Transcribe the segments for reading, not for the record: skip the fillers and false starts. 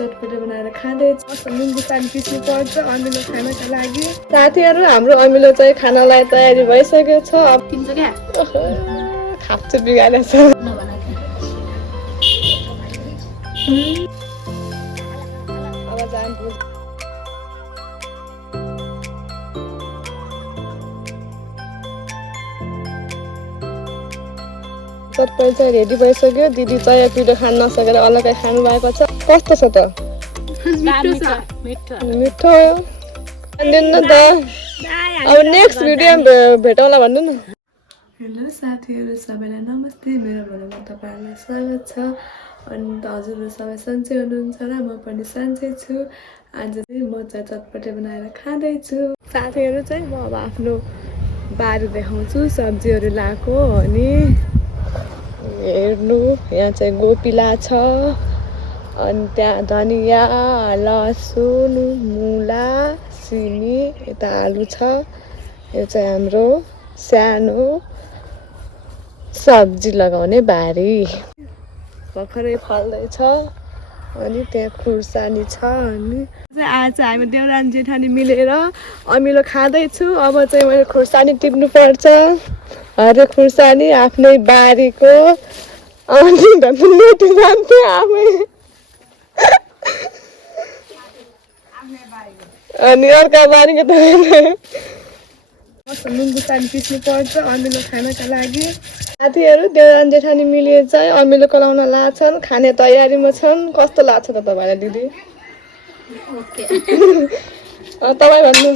चटपटे बनाएर खाँदैछु। निम्बु पानी पिस्नु पर्छ अमिलो खानाका लागि। साथीहरू हाम्रो अमिलो चाहिँ खानालाई तयारी भइसकेको छ। अब तिम्रो क्या खाप्छु बिगारेछ। अब जान्छु। चटपटे चाहिँ रेडी भइसक्यो। दिदी चाहिँ पिरो खान नसकेर अलग्गै खानु भएको छ। कस्तो छ त? मिठो दिनु त। अब नेक्स्ट भिडियोमा भेटौँला भन्नु न। हेलो साथीहरू सबैलाई नमस्ते। मेरो भनौँमा तपाईँहरूलाई स्वागत छ। अनि हजुरहरू सबै सन्चै हुनुहुन्छ र म पनि सन्चै छु। आज चाहिँ म चाहिँ चटपटे बनाएर खाँदैछु। साथीहरू चाहिँ म अब आफ्नो बारी देखाउँछु। सब्जीहरू लगाएको अनि हेर्नु यहाँ चाहिँ गोपिला छ। अनि त्यहाँ धनिया, लसुन, मुला, सिमी, यता आलु छ। यो चाहिँ हाम्रो सानो सब्जी लगाउने बारी भर्खरै फल्दैछ। अनि त्यहाँ खुर्सानी छ। अनि आज चाहिँ हामी देउरानी जेठानी मिलेर अमिलो खाँदैछु। अब चाहिँ मैले खुर्सानी टिप्नु पर्छ। हरे खुर्सानी आफ्नै बारीको। अनि नेटु जान्थ्यो आमै। अनि अर्का बारीको त निम्बु पानी पिस्नु पर्छ अमिलो खानाका लागि। साथीहरू देउरानी जेठानी मिलेर चाहिँ अमिलो कलाउन लाग्छन्। खाने तयारीमा छन्। कस्तो लाग्छ त तपाईँलाई दिदी? तपाईँ भन्नु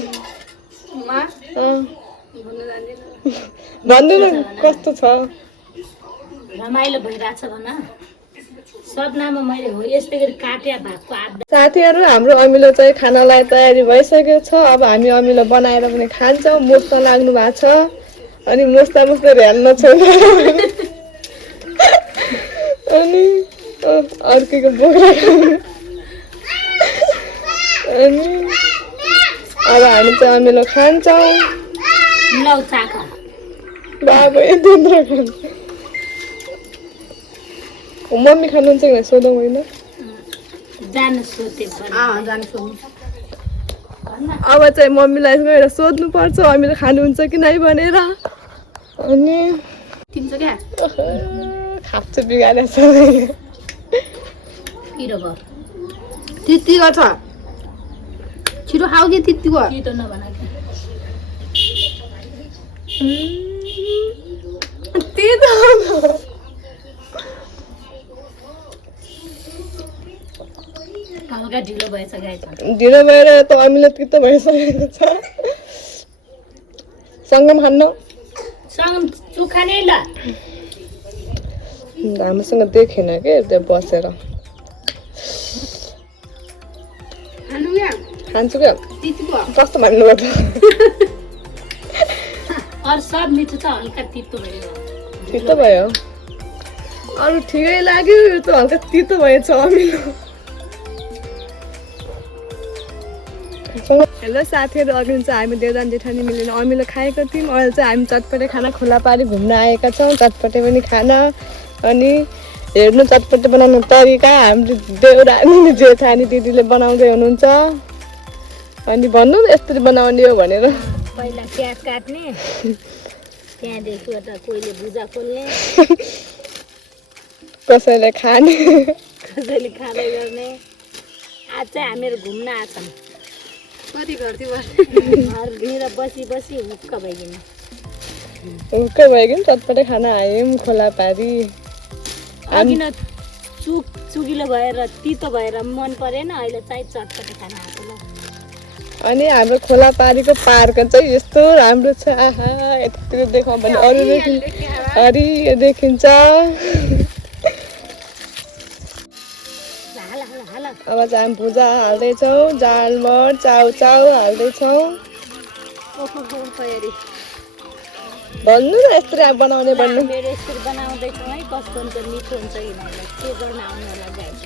भन्नु न कस्तो छ? रमाइलो भइरहेछ भन। सपनामा मैले हो यस्तै गरी काट्या भातको आधा। साथीहरू हाम्रो अमिलो चाहिँ खानालाई तयारी भइसकेको छ। अब हामी अमिलो बनाएर पनि खान्छौँ। मुस्न लाग्नु भएको छ। अनि मुस्दा हेल्न छ। अनि अर्कीको बोक्रा खानु। अनि अब हामी चाहिँ अमिलो खान्छौँ। बाबा यत्रो खान्छ। मम्मी खानुहुन्छ कि सोधौँ होइन? अब चाहिँ मम्मीलाई गएर सोध्नु पर्छ अमिलो खानुहुन्छ कि नै भनेर। अनि तिम्रो क्या खाप्छु बिगारेछ। तित्तिको छ। छिटो खाऊ कि तित्तिको? छिटो नभन। हल्का ढिलो भएछ गाइस। ढिलो भएर त अमिलो तितो भइसकेको छ। सँगम खानु? सँगम चुखा नै ल। हामीसँग देखेन के त्यो बसेर। खान्छु क्या। कस्तो भन्नुभयो त? अरू सब मिठो छ हल्का तितो भयो। तितो भयो? अरू ठिकै लाग्यो। यो त हल्का तितो भएछ अमिलो। हेलो साथीहरू अघि चाहिँ हामी देउरानी जेठानी मिलेर अमिलो खाएको थियौँ। अहिले चाहिँ हामी चटपटे खाना खोला पारी घुम्न आएका छौँ। चटपटे पनि खाना। अनि हेर्नु चटपटे बनाउने तरिका हाम्रो देउरानी जेठानी दिदीले बनाउँदै हुनुहुन्छ। अनि भन्नु न यसरी बनाउने हो भनेर। पहिला प्याज काट्ने, त्यहाँदेखि कोहीले भुजा खोल्ने, कसैले खाने, कसैले खाँदै गर्ने। आज चाहिँ हामीहरू घुम्न आछौँ। कति घरतिर बसी बसी हुक्क भइकन चटपटे खाना आयौँ खोला पारी। अघि न चुगिलो भएर तितो भएर मन परेन। अहिले चाहिँ चटपटे खाना आएको ल। अनि हाम्रो खोला पारीको पार्क चाहिँ यस्तो राम्रो छ। आहा यति देखाउँ भने अरू हरियो देखिन्छ। अब चाहिँ हामी भुजा हाल्दैछौँ। जालमर चाउचाउ हाल्दैछौँ। भन्नु न यस्तरी बनाउने भन्नु। मेरो यसरी बनाउँदैछौँ है। कस्तो हुन्छ मिठो हुन्छ कि नै के गर्न आउनु होला गाइस।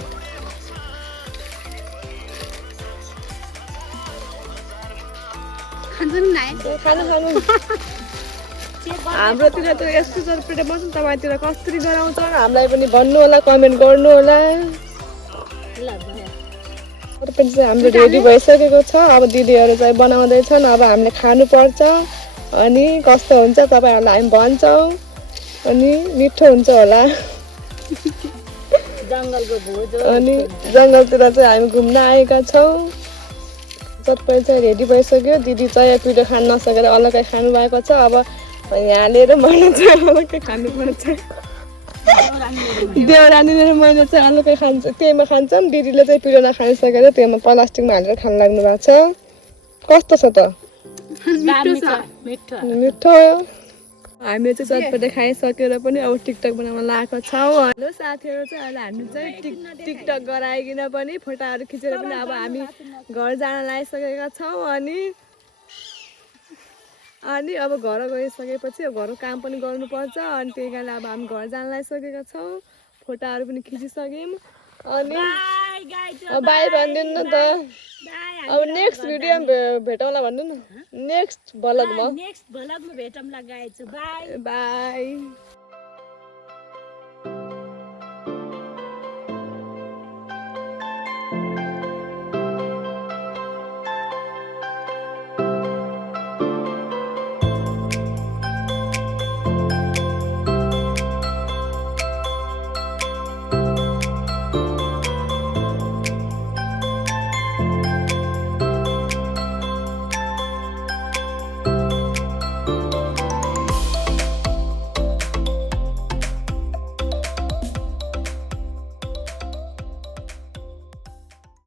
खानु हाम्रोतिर त यस्तो चटपटे बस्छ। तपाईँतिर कसरी गराउँछ हामीलाई पनि भन्नु होला, कमेन्ट गर्नु होला। पनि चाहिँ हाम्रो रेडी भइसकेको छ। अब दिदीहरू चाहिँ बनाउँदैछन्। अब हामीले खानुपर्छ अनि कस्तो हुन्छ तपाईँहरूलाई हामी भन्छौँ अनि मिठो हुन्छ होला। जङ्गलको भोज अनि जङ्गलतिर चाहिँ हामी घुम्न आएका छौँ। सबै चाहिँ रेडी भइसक्यो। दिदी चाहिँ पिठो खान नसकेर अलग्गै खानु भएको छ। अब यहाँ लिएर मैले चाहिँ अलग्गै खानुपर्छ। देवरानी र मैले चाहिँ अलग्गै खान्छ, त्यहीमा खान्छौँ। दिदीले चाहिँ पिठो नखाइसकेर त्यहीमा प्लास्टिकमा हालेर खानु लाग्नु भएको छ। कस्तो छ त? मिठो हो। हामी चाहिँ चटपटे खाइसकेर पनि अब टिकटक बनाउन लागेको छौँ। हेलो साथीहरू, चाहिँ अहिले हामी चाहिँ टिकटक गराइकन पनि फोटाहरू खिचेर पनि अब हामी घर जान लागिसकेका छौँ। अनि अब घर गइसकेपछि अब घरको काम पनि गर्नुपर्छ। अनि त्यही कारणले अब हामी घर जान लागिसकेका छौँ। फोटाहरू पनि खिचिसक्यौँ। अनि बाई भनिदिनु न त। अब नेक्स्ट भिडियोमा भेटौँला भन्नु न। नेक्स्ट भ्लगमा भेटौँला गाइज। Bye by.